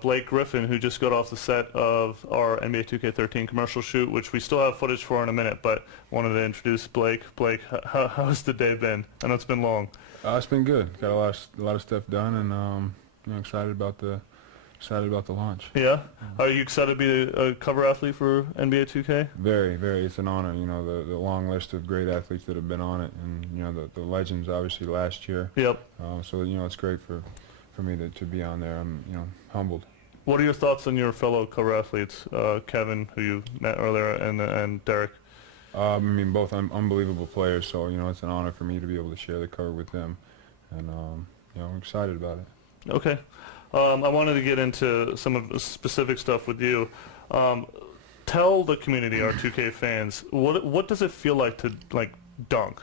Blake Griffin, who just got off the set of our NBA 2K13 commercial shoot, which we still have footage for in a minute, but wanted to introduce Blake. Blake, how's the day been? I know it's been long. It's been good. Got a lot of stuff done, and excited about the launch. Yeah. Are you excited to be a cover athlete for NBA 2K? Very, very. It's an honor. You know, the long list of great athletes that have been on it, and you know the legends obviously last year. Yep. So you know it's great for me to be on there. I'm humbled. What are your thoughts on your fellow cover athletes, Kevin, who you met earlier, and Derek? I mean, both unbelievable players. So you know it's an honor for me to be able to share the cover with them, and you know I'm excited about it. Okay. I wanted to get into some of the specific stuff with you. Tell the community, our 2K fans, what does it feel like to dunk,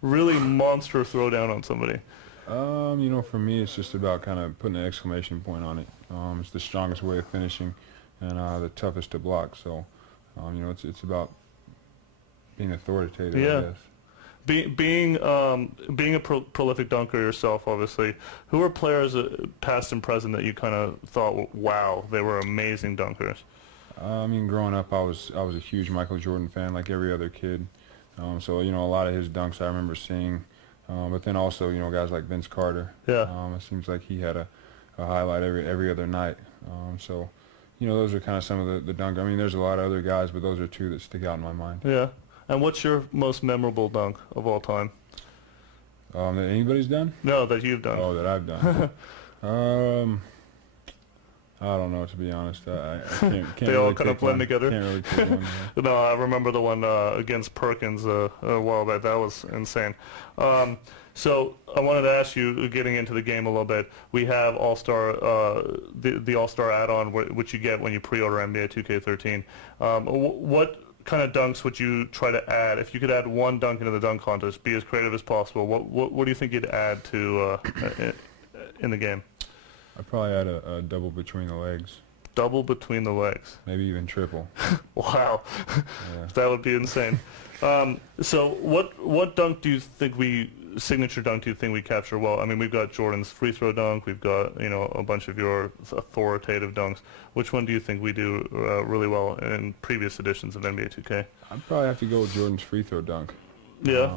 really monster throwdown on somebody? You know, for me, it's just about kind of putting an exclamation point on it. It's the strongest way of finishing, and the toughest to block. So, you know, it's about being authoritative. Yeah. I guess. Being a prolific dunker yourself, obviously, who are players past and present that you kind of thought, wow, they were amazing dunkers? I mean, growing up, I was a huge Michael Jordan fan, like every other kid. So you know, a lot of his dunks I remember seeing. But then also, you know, guys like Vince Carter. Yeah. It seems like he had a highlight every other night. So, you know, those are kind of some of the dunk. I mean, there's a lot of other guys, but those are two that stick out in my mind. Yeah. And what's your most memorable dunk of all time? That anybody's done? No, that you've done. Oh, that I've done. I don't know, to be honest. I can't they really all kind of blend together. Can't really pick one. Yeah. No, I remember the one against Perkins a while back. That was insane. So I wanted to ask you, getting into the game a little bit, we have All-Star, the All-Star add-on, which you get when you pre-order NBA 2K13. What kind of dunks would you try to add? If you could add one dunk into the dunk contest, be as creative as possible, what do you think you'd add to in the game? I'd probably add a double between the legs. Double between the legs. Maybe even triple. Wow. Yeah. That would be insane. So what dunk do you think signature dunk do you think we capture well? I mean, we've got Jordan's free throw dunk. We've got, you know, a bunch of your authoritative dunks. Which one do you think we do really well in previous editions of NBA 2K? I'd probably have to go with Jordan's free throw dunk. Yeah.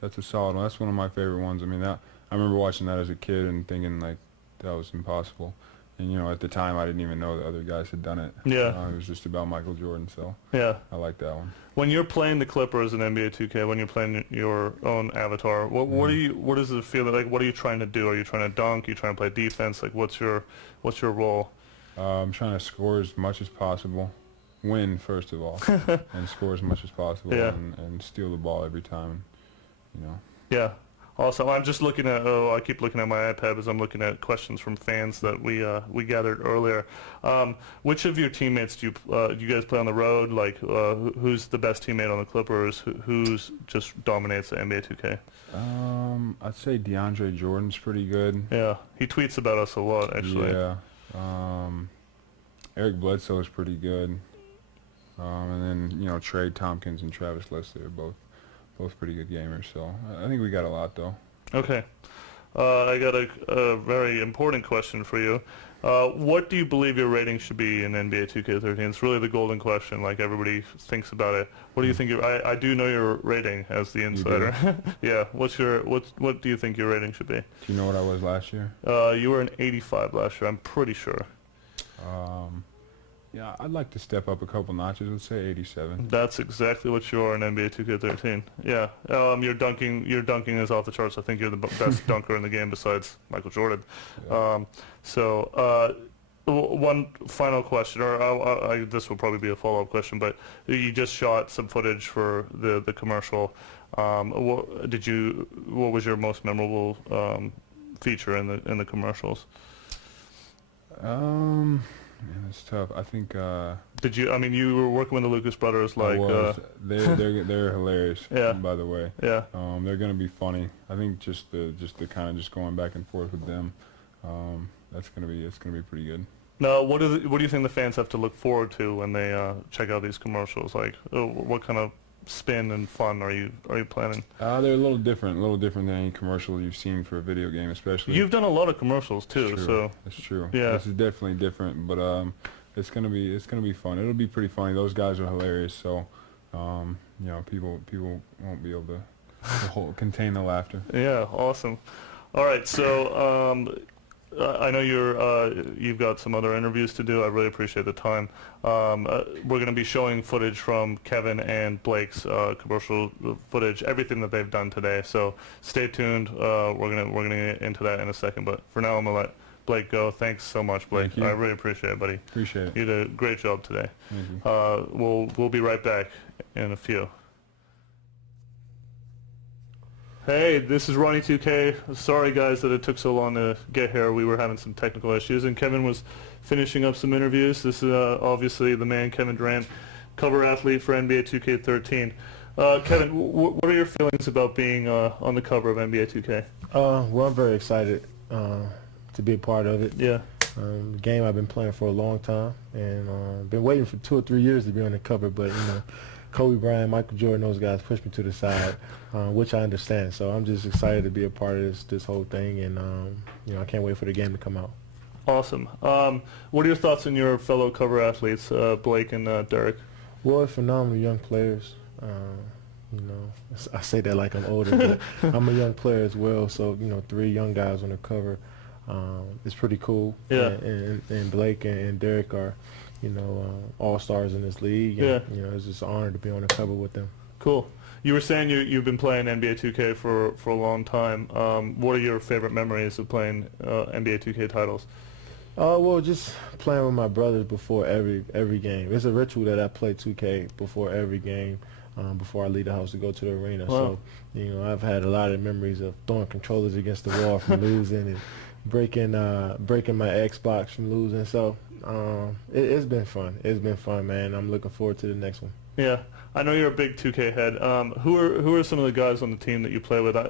That's a solid one. That's one of my favorite ones. I mean, I remember watching that as a kid and thinking, like, that was impossible. And, you know, at the time, I didn't even know that other guys had done it. Yeah. It was just about Michael Jordan, so yeah, I like that one. When you're playing the Clippers in NBA 2K, when you're playing your own avatar, what does it feel like? What are you trying to do? Are you trying to dunk? Are you trying to play defense? Like, what's your role? I'm trying to score as much as possible, win first of all, and score as much as possible, yeah, and steal the ball every time, you know. Yeah. Awesome. I'm just looking at. Oh, I keep looking at my iPad as I'm looking at questions from fans that we gathered earlier. Which of your teammates do you guys play on the road? Like, who's the best teammate on the Clippers? Who's just dominates the NBA 2K? I'd say DeAndre Jordan's pretty good. Yeah, he tweets about us a lot, actually. Yeah. Eric Bledsoe is pretty good. And then, you know, Trey Tompkins and Travis Leslie are both pretty good gamers, so I think we got a lot, though. Okay. I got a very important question for you. What do you believe your rating should be in NBA 2K13? It's really the golden question, like everybody thinks about it. What do you think I do know your rating as the insider. Yeah. What do you think your rating should be? Do you know what I was last year? You were an 85 last year, I'm pretty sure. Yeah, I'd like to step up a couple notches. Let's say 87. That's exactly what you are in NBA 2K13. Yeah. Your dunking is off the charts. I think you're the best dunker in the game besides Michael Jordan. Yeah. One final question, or this will probably be a follow-up question, but you just shot some footage for the commercial. What was your most memorable feature in the commercials? Man, it's tough. I think. Did you? I mean, you were working with the Lucas brothers, like. They're hilarious. Yeah. By the way. Yeah. They're gonna be funny. I think just the kind of going back and forth with them. It's gonna be pretty good. Now, what do you think the fans have to look forward to when they check out these commercials? Like, what kind of spin and fun are you planning? They're a little different than any commercial you've seen for a video game, especially. You've done a lot of commercials too, True. so That's true. yeah. This is definitely different, but it's gonna be fun. It'll be pretty funny. Those guys are hilarious, so you know, people won't be able to contain the laughter. Yeah, awesome. All right, so I know you've got some other interviews to do. I really appreciate the time. We're going to be showing footage from Kevin and Blake's commercial footage, everything that they've done today. So stay tuned. We're gonna get into that in a second. But for now, I'm gonna let Blake go. Thanks so much, Blake. Thank you. I really appreciate it, buddy. Appreciate it. You did a great job today. Thank you. We'll be right back in a few. Hey, this is Ronnie 2K. Sorry guys that it took so long to get here. We were having some technical issues and Kevin was finishing up some interviews. This is obviously the man, Kevin Durant, cover athlete for NBA 2K13. Kevin, what are your feelings about being on the cover of NBA 2K? Well, I'm very excited to be a part of it. Yeah. The game I've been playing for a long time and been waiting for 2 or 3 years to be on the cover, but you know, Kobe Bryant, Michael Jordan, those guys pushed me to the side, which I understand. So I'm just excited to be a part of this whole thing, and you know, I can't wait for the game to come out. Awesome. What are your thoughts on your fellow cover athletes, Blake and Derek? Well, phenomenal young players. You know, I say that like I'm older, but I'm a young player as well. So you know, 3 young guys on the cover. It's pretty cool. Yeah. And Blake and Derek are, you know, all-stars in this league. And, Yeah. you know, it's just an honor to be on the cover with them. Cool. You were saying you've been playing NBA 2K for a long time. What are your favorite memories of playing NBA 2K titles? Well, just playing with my brothers before every game. It's a ritual that I play 2K before every game, before I leave the house to go to the arena. Wow. So, you know, I've had a lot of memories of throwing controllers against the wall from losing and breaking my Xbox from losing. So it's been fun. It's been fun, man. I'm looking forward to the next one. Yeah, I know you're a big 2K head. Who are some of the guys on the team that you play with? I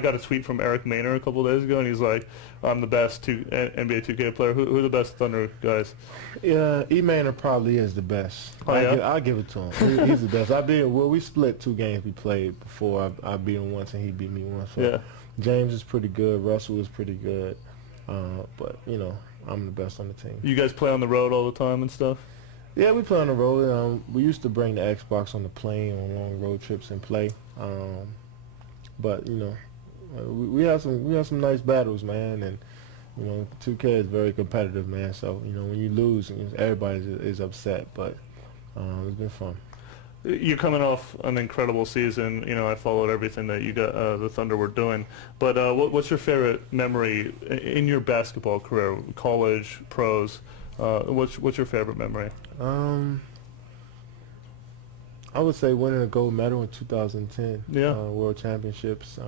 got a tweet from Eric Maynor a couple of days ago, and he's like, "I'm the best NBA 2K player." Who are the best Thunder guys? Yeah, E-Maynor probably is the best. Oh, yeah? I'll give it to him. He's the best. We split 2 games we played before. I beat him once and he beat me once. So Yeah. James is pretty good. Russell is pretty good. But you know, I'm the best on the team. You guys play on the road all the time and stuff? Yeah, we play on the road. We used to bring the Xbox on the plane on long road trips and play. But you know, we have some nice battles, man. And you know, 2K is very competitive, man. So you know, when you lose, everybody is upset. But it's been fun. You're coming off an incredible season. You know, I followed everything that you got the Thunder were doing. But what's your favorite memory in your basketball career, college, pros? What's your favorite memory? I would say winning a gold medal in 2010, Yeah. World Championships.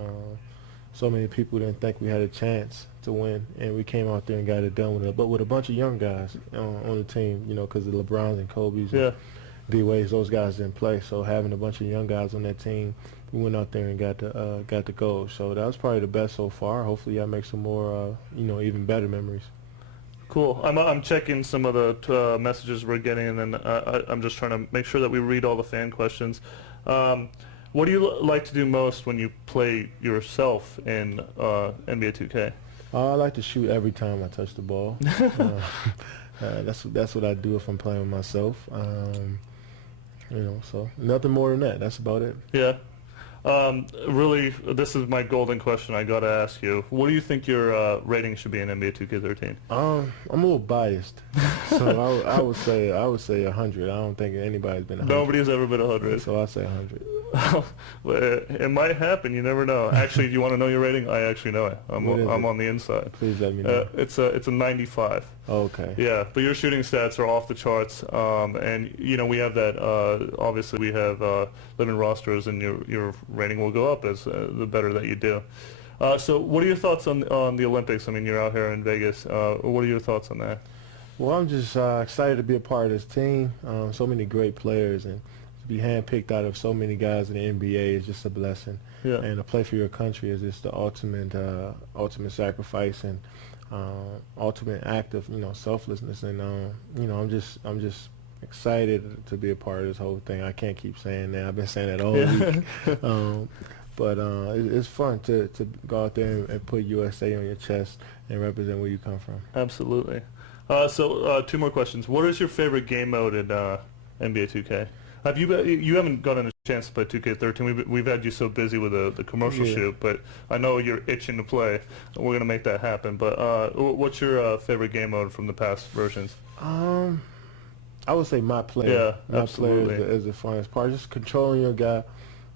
So many people didn't think we had a chance to win, and we came out there and got it done with a bunch of young guys on the team. You know, because the LeBrons and Kobe's. Yeah. And D-Wade's, those guys didn't play, so having a bunch of young guys on that team, we went out there and got the gold. So that was probably the best so far. Hopefully, I make some more, you know, even better memories. Cool. I'm checking some of the messages we're getting, and then I'm just trying to make sure that we read all the fan questions. What do you like to do most when you play yourself in NBA 2K? I like to shoot every time I touch the ball. That's what I do if I'm playing with myself. You know, so nothing more than that. That's about it. Yeah. Really, this is my golden question I got to ask you. What do you think your rating should be in NBA 2K13? I'm a little biased, so I would say 100. I don't think anybody's been 100. Nobody's ever been 100. So I say 100. Well, it might happen. You never know. Actually, do you want to know your rating? I actually know it. I'm on the inside. Please let me know. It's a 95. Okay. Yeah, but your shooting stats are off the charts, and you know we have that. Obviously, we have living rosters, and your rating will go up as the better that you do. So, what are your thoughts on the Olympics? I mean, you're out here in Vegas. What are your thoughts on that? Well, I'm just excited to be a part of this team. So many great players, and to be handpicked out of so many guys in the NBA is just a blessing. Yeah. And to play for your country is just the ultimate sacrifice and ultimate act of selflessness. And I'm just excited to be a part of this whole thing. I can't keep saying that. I've been saying that all Yeah. week. But it's fun to go out there and put USA on your chest and represent where you come from. Absolutely. So two more questions. What is your favorite game mode in NBA 2K? You haven't gotten a chance to play 2K13. We've had you so busy with the commercial Yeah. shoot, but I know you're itching to play. We're gonna make that happen. But what's your favorite game mode from the past versions? I would say my player. Yeah, My absolutely. player is the funnest part. Just controlling your guy,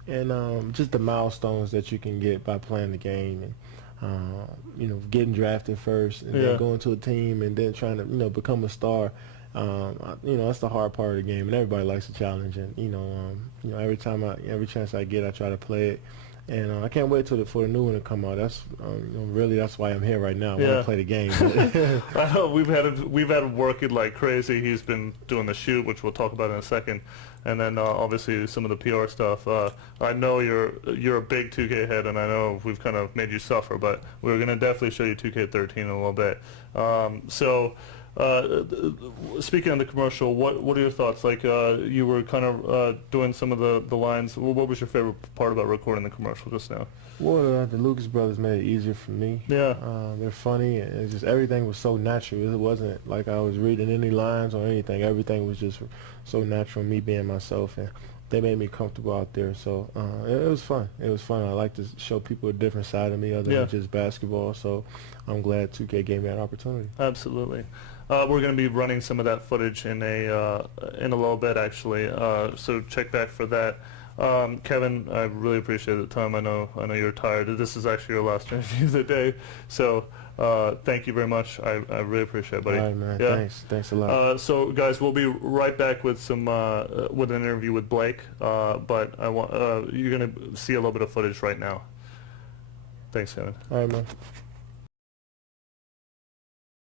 and just the milestones that you can get by playing the game, and getting drafted first, and Yeah. then going to a team, and then trying to become a star. That's the hard part of the game, and everybody likes a challenge. And every chance I get, I try to play it. And I can't wait for the new one to come out. That's really that's why I'm here right now. I want Yeah. to play the game. I know we've had him working like crazy. He's been doing the shoot, which we'll talk about in a second, and then obviously some of the PR stuff. I know you're a big 2K head, and I know we've kind of made you suffer, but we're gonna definitely show you 2K13 in a little bit. Speaking of the commercial, what are your thoughts? Like you were kind of doing some of the lines. What was your favorite part about recording the commercial just now? Well, the Lucas brothers made it easier for me. Yeah. They're funny, and it's just everything was so natural. It wasn't like I was reading any lines or anything. Everything was just so natural, me being myself, and they made me comfortable out there. So it was fun. It was fun. I like to show people a different side of me other Yeah. than just basketball. So I'm glad 2K gave me that opportunity. Absolutely. We're going to be running some of that footage in a little bit, actually. So check back for that. Kevin, I really appreciate the time. I know you're tired. This is actually your last interview of the day. So thank you very much. I really appreciate it, buddy. All right, man. Yeah. Thanks a lot. So guys, we'll be right back with with an interview with Blake. But you're going to see a little bit of footage right now. Thanks, Kevin. All right, man.